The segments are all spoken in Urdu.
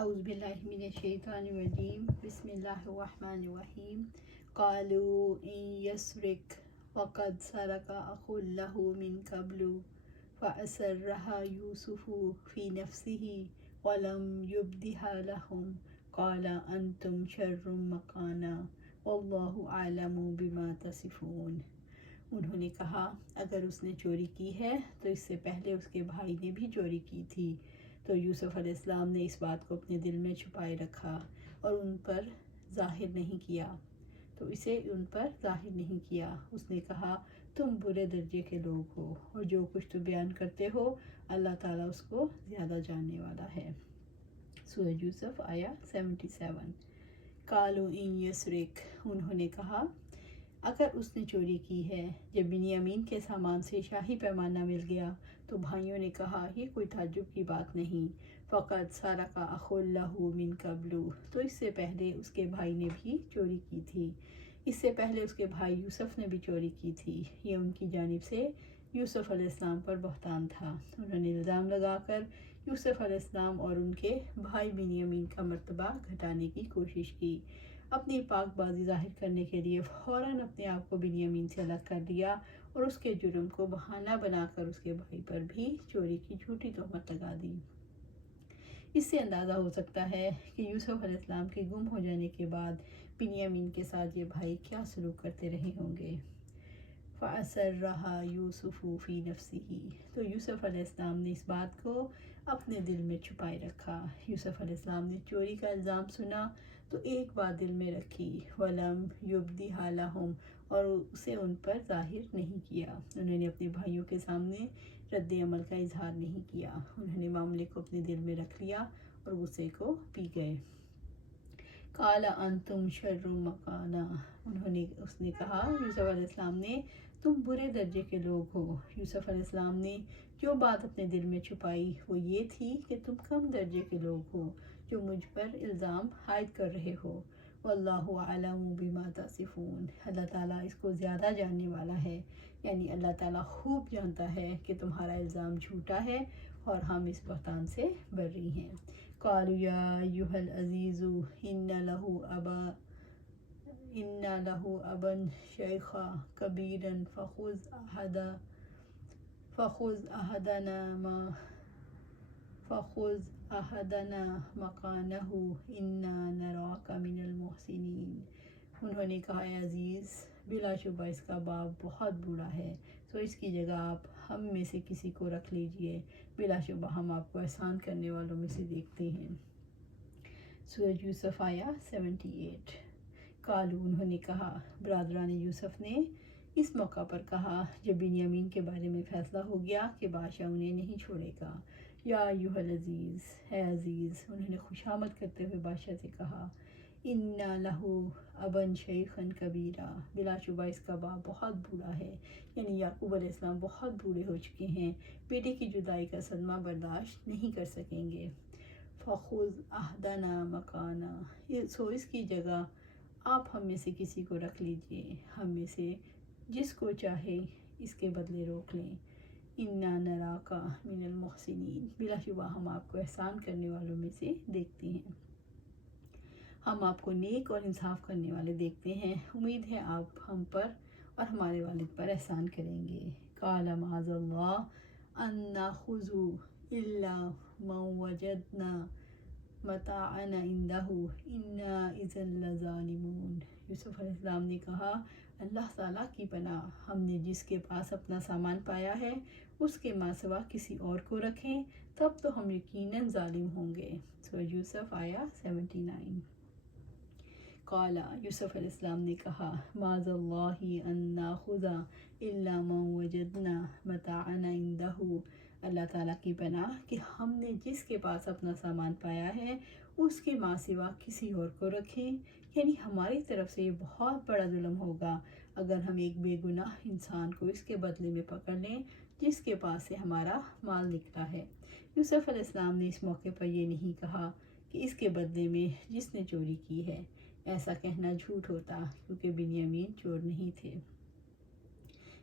اعوذ باللہ من الشیطان الرجیم بسم اللہ الرحمن الرحیم قالوا ان یسرق وقد سرق اخ له من قبل فأسرها یوسف فی نفسه ولم یبدها لهم قال انتم شر مکانا واللہ اعلم بما تصفون۔ انہوں نے کہا اگر اس نے چوری کی ہے تو اس سے پہلے اس کے بھائی نے بھی چوری کی تھی، تو یوسف علیہ السلام نے اس بات کو اپنے دل میں چھپائے رکھا اور ان پر ظاہر نہیں کیا، اس نے کہا تم برے درجے کے لوگ ہو اور جو کچھ تم بیان کرتے ہو اللہ تعالیٰ اس کو زیادہ جاننے والا ہے۔ سورہ یوسف آیا 77۔ قالوا ان یسرق، انہوں نے کہا اگر اس نے چوری کی ہے۔ جب بنیامین کے سامان سے شاہی پیمانہ مل گیا تو بھائیوں نے کہا یہ کوئی تعجب کی بات نہیں، فقط سرق اخ له من قبل، تو اس سے پہلے اس کے بھائی نے بھی چوری کی تھی، اس سے پہلے اس کے بھائی یوسف نے بھی چوری کی تھی۔ یہ ان کی جانب سے یوسف علیہ السلام پر بہتان تھا۔ انہوں نے الزام لگا کر یوسف علیہ السلام اور ان کے بھائی بنیامین کا مرتبہ گھٹانے کی کوشش کی۔ اپنی پاک بازی ظاہر کرنے کے لیے فوراً اپنے آپ کو بنیامین سے الگ کر دیا اور اس کے جرم کو بہانہ بنا کر اس کے بھائی پر بھی چوری کی جھوٹی تہمت لگا دی۔ اس سے اندازہ ہو سکتا ہے کہ یوسف علیہ السلام کے گم ہو جانے کے بعد بنیامین کے ساتھ یہ بھائی کیا سلوک کرتے رہے ہوں گے۔ فَأَسَرَّهَا يُوسُفُ فِي نَفْسِهِ، تو یوسف علیہ السلام نے اس بات کو اپنے دل میں چھپائے رکھا۔ یوسف علیہ السلام نے چوری کا الزام سنا تو ایک بات دل میں رکھی، وَلَمْ يُبْدِهَا لَهُمْ، اور اسے ان پر ظاہر نہیں کیا۔ انہوں نے اپنے بھائیوں کے سامنے رد عمل کا اظہار نہیں کیا، انہوں نے معاملے کو اپنے دل میں رکھ لیا اور غصے کو پی گئے۔ قَالَ أَنْتُمْ شَرٌّ مَكَانًا، اس نے کہا یوسف علیہ السلام نے تم برے درجے کے لوگ ہو۔ یوسف علیہ السلام نے جو بات اپنے دل میں چھپائی وہ یہ تھی کہ تم کم درجے کے لوگ ہو جو مجھ پر الزام عائد کر رہے ہو۔ واللہ اعلم بما تصفون، اللہ تعالیٰ اس کو زیادہ جاننے والا ہے، یعنی اللہ تعالیٰ خوب جانتا ہے کہ تمہارا الزام جھوٹا ہے اور ہم اس بہتان سے بری ہیں۔ قالوا یا ایھا العزیز ان له ابا شیخا کبیرا فخذ احدنا مکانہ انا نراک من المحسنین۔ انہوں نے کہا اے عزیز، بلا شبہ اس کا باپ بہت بوڑھا ہے، تو اس کی جگہ آپ ہم میں سے کسی کو رکھ لیجئے، بلا شبہ ہم آپ کو احسان کرنے والوں میں سے دیکھتے ہیں۔ سورہ یوسف آیا 78۔ قالوا، انہوں نے کہا، برادران یوسف نے اس موقع پر کہا جب بنیامین کے بارے میں فیصلہ ہو گیا کہ بادشاہ انہیں نہیں چھوڑے گا، یا ایھا العزیز، اے عزیز، انہوں نے خوشامد کرتے ہوئے بادشاہ سے کہا، ان لہ ابا شیخا کبیرا، بلا شبہ اس کا باپ بہت بوڑھا ہے، یعنی یعقوب علیہ السلام بہت بوڑھے ہو چکے ہیں، بیٹے کی جدائی کا صدمہ برداشت نہیں کر سکیں گے۔ فخذ احدنا مکانہ، سو اس کی جگہ آپ ہم میں سے کسی کو رکھ لیجئے، ہم میں سے جس کو چاہے اس کے بدلے روک لیں۔ انا نراک من المحسنین، بلا شبہ ہم آپ کو احسان کرنے والوں میں سے دیکھتے ہیں، ہم آپ کو نیک اور انصاف کرنے والے دیکھتے ہیں، امید ہے آپ ہم پر اور ہمارے والد پر احسان کریں گے۔ قال معاذ اللہ ان ناخذ الا من وجدنا متاعنا عنده انا اذا لظالمون۔ یوسف علیہ السلام نے کہا اللہ تعالیٰ کی پناہ، ہم نے جس کے پاس اپنا سامان پایا ہے اس کے ماں سوا کسی اور کو رکھیں تب تو ہم یقیناً ظالم ہوں گے۔ سورہ یوسف آیا 79۔ قال، یوسف علیہ السلام نے کہا معاذ اللہ ان ناخذ الا من وجدنا متاعنا عنده، اللہ تعالیٰ کی پناہ کہ ہم نے جس کے پاس اپنا سامان پایا ہے اس کے ماں سوا کسی اور کو رکھیں، یعنی ہماری طرف سے یہ بہت بڑا ظلم ہوگا اگر ہم ایک بے گناہ انسان کو اس کے بدلے میں پکڑ لیں جس کے پاس سے ہمارا مال نکلا ہے۔ یوسف علیہ السلام نے اس موقع پر یہ نہیں کہا کہ اس کے بدلے میں جس نے چوری کی ہے، ایسا کہنا جھوٹ ہوتا کیونکہ بنیامین چور نہیں تھے۔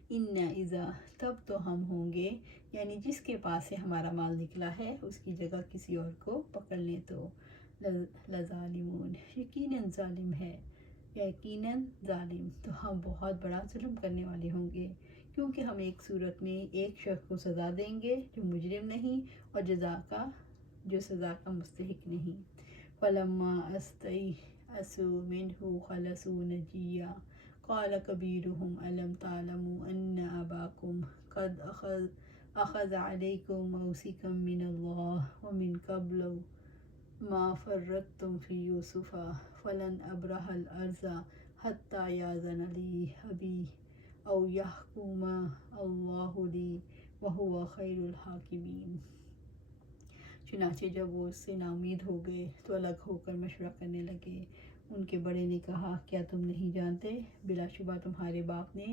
اِنَّا اِذَا، تب تو ہم ہوں گے، یعنی جس کے پاس سے ہمارا مال نکلا ہے اس کی جگہ کسی اور کو پکڑ لیں تو لظالمون، یقیناً ظالم ہے، یقیناً ظالم، تو ہم بہت بڑا ظلم کرنے والے ہوں گے، کیونکہ ہم ایک صورت میں ایک شخص کو سزا دیں گے جو مجرم نہیں اور جو سزا کا مستحق نہیں۔ فلما استيئسوا منه خلصوا نجيا قال كبيرهم ألم تعلموا أن أباكم قد أخذ عليكم موثقا من الله ومن قبل ما فرطتم في يوسف فلن أبرح الأرض حتى يأذن لي أبي أو يحكم الله لي وهو خير الحاكمين۔ چنانچہ جب وہ اس سے ناامید ہو گئے تو الگ ہو کر مشورہ کرنے لگے۔ ان کے بڑے نے کہا، کیا تم نہیں جانتے بلا شبہ تمہارے باپ نے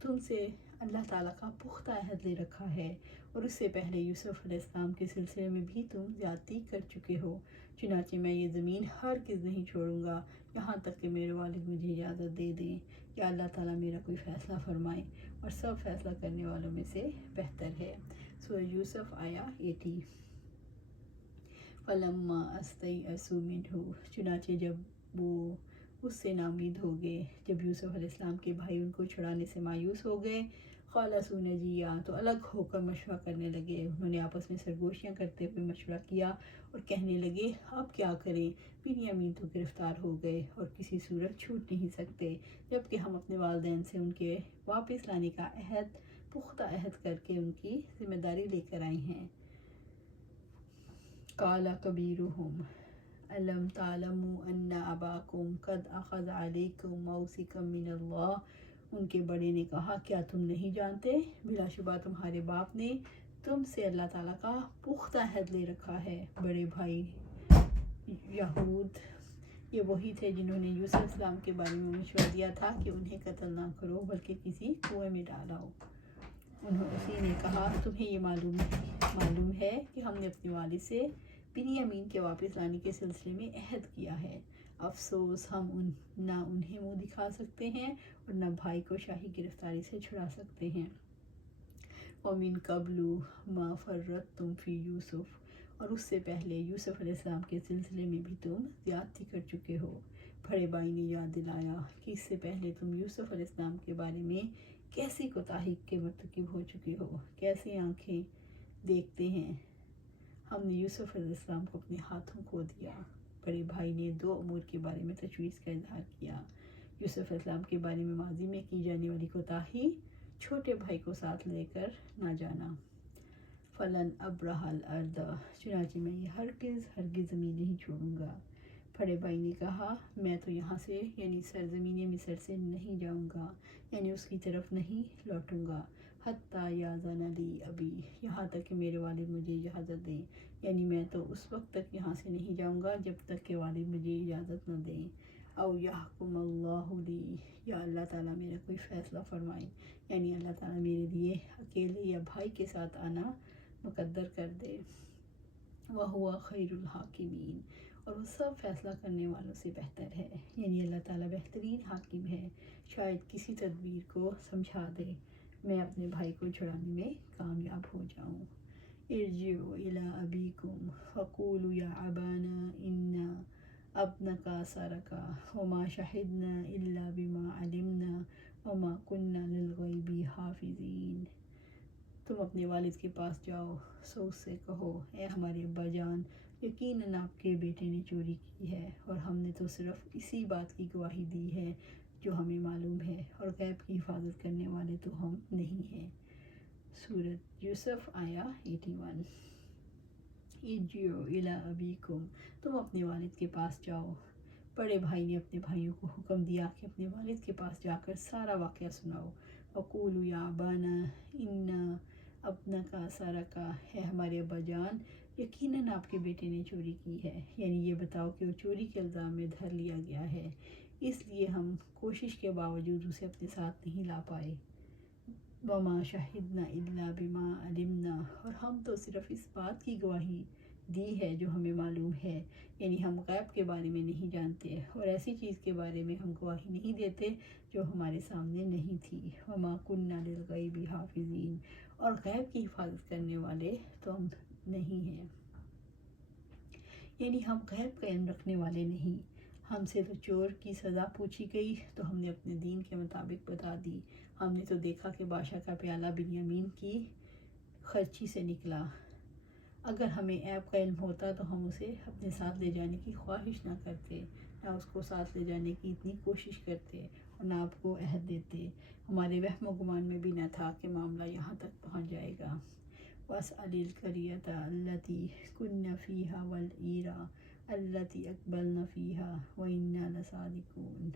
تم سے اللہ تعالیٰ کا پختہ عہد لے رکھا ہے، اور اس سے پہلے یوسف علیہ السلام کے سلسلے میں بھی تم زیادتی کر چکے ہو، چنانچہ میں یہ زمین ہرگز نہیں چھوڑوں گا یہاں تک کہ میرے والد مجھے اجازت دے دیں یا اللہ تعالیٰ میرا کوئی فیصلہ فرمائے، اور سب فیصلہ کرنے والوں میں سے بہتر ہے۔ سورہ یوسف آیا 80۔ فلما استيئسوا منہ، چنانچہ جب وہ اس سے ناامید ہو گئے، جب یوسف علیہ السلام کے بھائی ان کو چھڑانے سے مایوس ہو گئے، خلصوا نجیا، تو الگ ہو کر مشورہ کرنے لگے۔ انہوں نے آپس میں سرگوشیاں کرتے ہوئے مشورہ کیا اور کہنے لگے، اب کیا کریں، بنیامین تو گرفتار ہو گئے اور کسی صورت چھوٹ نہیں سکتے، جبکہ ہم اپنے والدین سے ان کے واپس لانے کا پختہ عہد کر کے ان کی ذمہ داری لے کر آئے ہیں۔ قال كبيرهم ألم تعلموا أن أباكم قد أخذ عليكم موثقا من الله، ان کے بڑے نے کہا، کیا تم نہیں جانتے بلا شبہ تمہارے باپ نے تم سے اللہ تعالیٰ کا پختہ عہد لے رکھا ہے۔ بڑے بھائی یہود یہ وہی تھے جنہوں نے یوسف علیہ السلام کے بارے میں مشورہ دیا تھا کہ انہیں قتل نہ کرو بلکہ کسی کنویں میں ڈالاؤ۔ اسی نے کہا، تمہیں یہ معلوم ہے کہ ہم نے اپنے والد سے بنیامین کے واپس لانے کے سلسلے میں عہد کیا ہے، افسوس ہم نہ انہیں منہ دکھا سکتے ہیں اور نہ بھائی کو شاہی گرفتاری سے چھڑا سکتے ہیں۔ وَمِن قَبْلُ مَا فَرَّطْتُمْ فِي يُوسُف، اور اس سے پہلے یوسف علیہ السلام کے سلسلے میں بھی تم زیادتی کر چکے ہو۔ بڑے بھائی نے یاد دلایا کہ اس سے پہلے تم یوسف علیہ السلام کے بارے میں کیسی کوتاہی کے مرتکب ہو چکے ہو، کیسی آنکھیں دیکھتے ہیں، ہم نے یوسف علیہ السلام کو اپنے ہاتھوں کھو دیا۔ بڑے بھائی نے 2 امور کے بارے میں تشویش کا اظہار کیا، یوسف علیہ السلام کے بارے میں ماضی میں کی جانے والی کوتاہی، چھوٹے بھائی کو ساتھ لے کر نہ جانا۔ فلن ابرح الارض، چنانچہ میں یہ ہرگز زمین نہیں چھوڑوں گا۔ بڑے بھائی نے کہا، میں تو یہاں سے یعنی سرزمین مصر سے نہیں جاؤں گا، یعنی اس کی طرف نہیں لوٹوں گا، حتیٰ یأذن لی ابی، یہاں تک کہ میرے والد مجھے اجازت دیں، یعنی میں تو اس وقت تک یہاں سے نہیں جاؤں گا جب تک کہ والد مجھے اجازت نہ دیں، او یحکم اللہ لی، یا اللہ تعالیٰ میرا کوئی فیصلہ فرمائے، یعنی اللہ تعالیٰ میرے لیے اکیلے یا بھائی کے ساتھ آنا مقدر کر دے۔ وَهُوَ خَيْرُ الْحَاكِمِينَ، اور وہ سب فیصلہ کرنے والوں سے بہتر ہے، یعنی اللہ تعالیٰ بہترین حاکم ہے، شاید کسی تدبیر کو سمجھا دے، میں اپنے بھائی کو چھڑانے میں کامیاب ہو جاؤں۔ ارجعوا إلى أبيكم فقولوا يا أبانا إن ابنك سرق وما شهدنا إلا بما علمنا وما كنا للغيب حافظين، تم اپنے والد کے پاس جاؤ، سو اس سے کہو، اے ہمارے ابا جان، یقیناً آپ کے بیٹے نے چوری کی ہے، اور ہم نے تو صرف اسی بات کی گواہی دی ہے جو ہمیں معلوم ہے، اور غیب کی حفاظت کرنے والے تو ہم نہیں ہیں۔ سورۃ یوسف آیا 81۔ ارجعوا الی ابیکم، تم اپنے والد کے پاس جاؤ۔ بڑے بھائی نے اپنے بھائیوں کو حکم دیا کہ اپنے والد کے پاس جا کر سارا واقعہ سناؤ۔ وقولوا یا ابانا ان ابنک سرق، ہے ہمارے ابا جان، یقیناً آپ کے بیٹے نے چوری کی ہے، یعنی یہ بتاؤ کہ وہ چوری کے الزام میں دھر لیا گیا ہے، اس لیے ہم کوشش کے باوجود اسے اپنے ساتھ نہیں لا پائے۔ وما شہدنا الا بما علمنا، اور ہم تو صرف اس بات کی گواہی دی ہے جو ہمیں معلوم ہے، یعنی ہم غیب کے بارے میں نہیں جانتے، اور ایسی چیز کے بارے میں ہم گواہی نہیں دیتے جو ہمارے سامنے نہیں تھی۔ وما كنا للغیب حافظین، اور غیب کی حفاظت کرنے والے تو ہم نہیں ہیں۔ یعنی ہم غیب کا علم رکھنے والے نہیں. ہم سے تو چور کی سزا پوچھی گئی تو ہم نے اپنے دین کے مطابق بتا دی. ہم نے تو دیکھا کہ بادشاہ کا پیالہ بنیامین کی خرچی سے نکلا. اگر ہمیں عیب کا علم ہوتا تو ہم اسے اپنے ساتھ لے جانے کی خواہش نہ کرتے، نہ اس کو ساتھ لے جانے کی اتنی کوشش کرتے اور نہ آپ کو عہد دیتے. ہمارے وہم و گمان میں بھی نہ تھا کہ معاملہ یہاں تک پہنچ جائے گا. وَاسْأَلِ الْقَرْيَةَ الَّتِي كُنَّا فِيهَا وَالْعِيرَ الَّتِي أَقْبَلْنَا فِيهَا وَإِنَّا لَصَادِقُونَ.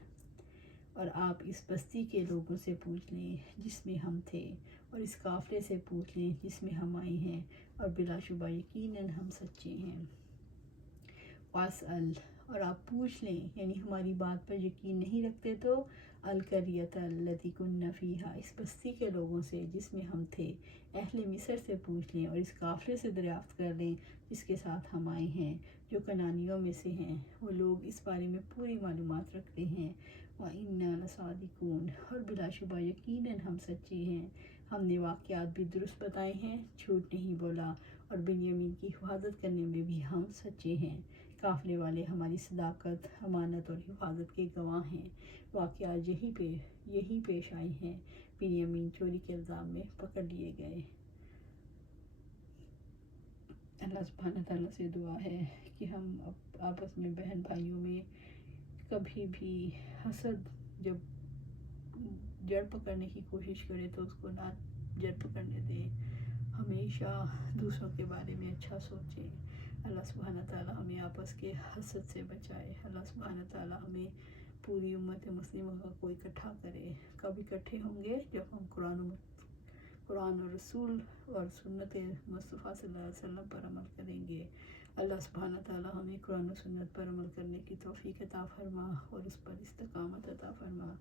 اور آپ اس بستی کے لوگوں سے پوچھ لیں جس میں ہم تھے، اور اس قافلے سے پوچھ لیں جس میں ہم آئے ہیں، اور بلا شبہ یقیناً ہم سچے ہیں. وَاسْأَلْ، اور آپ پوچھ لیں، یعنی ہماری بات پر یقین نہیں رکھتے تو الْقَرْيَةَ الَّتِي كُنَّا فِيهَا، اس بستی کے لوگوں سے جس میں ہم تھے. اہل مصر سے پوچھ لیں اور اس قافلے سے دریافت کر لیں جس کے ساتھ ہم آئے ہیں، جو کنانیوں میں سے ہیں. وہ لوگ اس بارے میں پوری معلومات رکھتے ہیں. وَإِنَّا لَصَادِقُونَ، اور بلا شبہ یقیناً ہم سچے ہیں. ہم نے واقعات بھی درست بتائے ہیں، جھوٹ نہیں بولا، اور بنیامین کی حفاظت کرنے میں بھی ہم سچے ہیں. قافلے والے ہماری صداقت، امانت اور حفاظت کے گواہ ہیں. واقعات یہی پیش آئے ہیں. بنیامین چوری کے الزام میں پکڑ لیے گئے. اللہ سبحانہ تعالیٰ سے دعا ہے کہ ہم آپس میں بہن بھائیوں میں کبھی بھی حسد جب جڑ پکڑنے کی کوشش کرے تو اس کو نہ جڑ پکڑنے دیں. ہمیشہ دوسروں کے بارے میں اچھا سوچیں. اللہ سبحانہ تعالیٰ ہمیں آپس کے حسد سے بچائے. اللہ سبحانہ تعالیٰ ہمیں پوری امت مسلمہ کو اکٹھا کرے. کب اکٹھے ہوں گے؟ جب ہم قرآن اور رسول اور سنت مصطفیٰ صلی اللہ علیہ وسلم پر عمل کریں گے. اللہ سبحانہ تعالیٰ ہمیں قرآن و سنت پر عمل کرنے کی توفیق عطا فرما اور اس پر استقامت عطا فرما.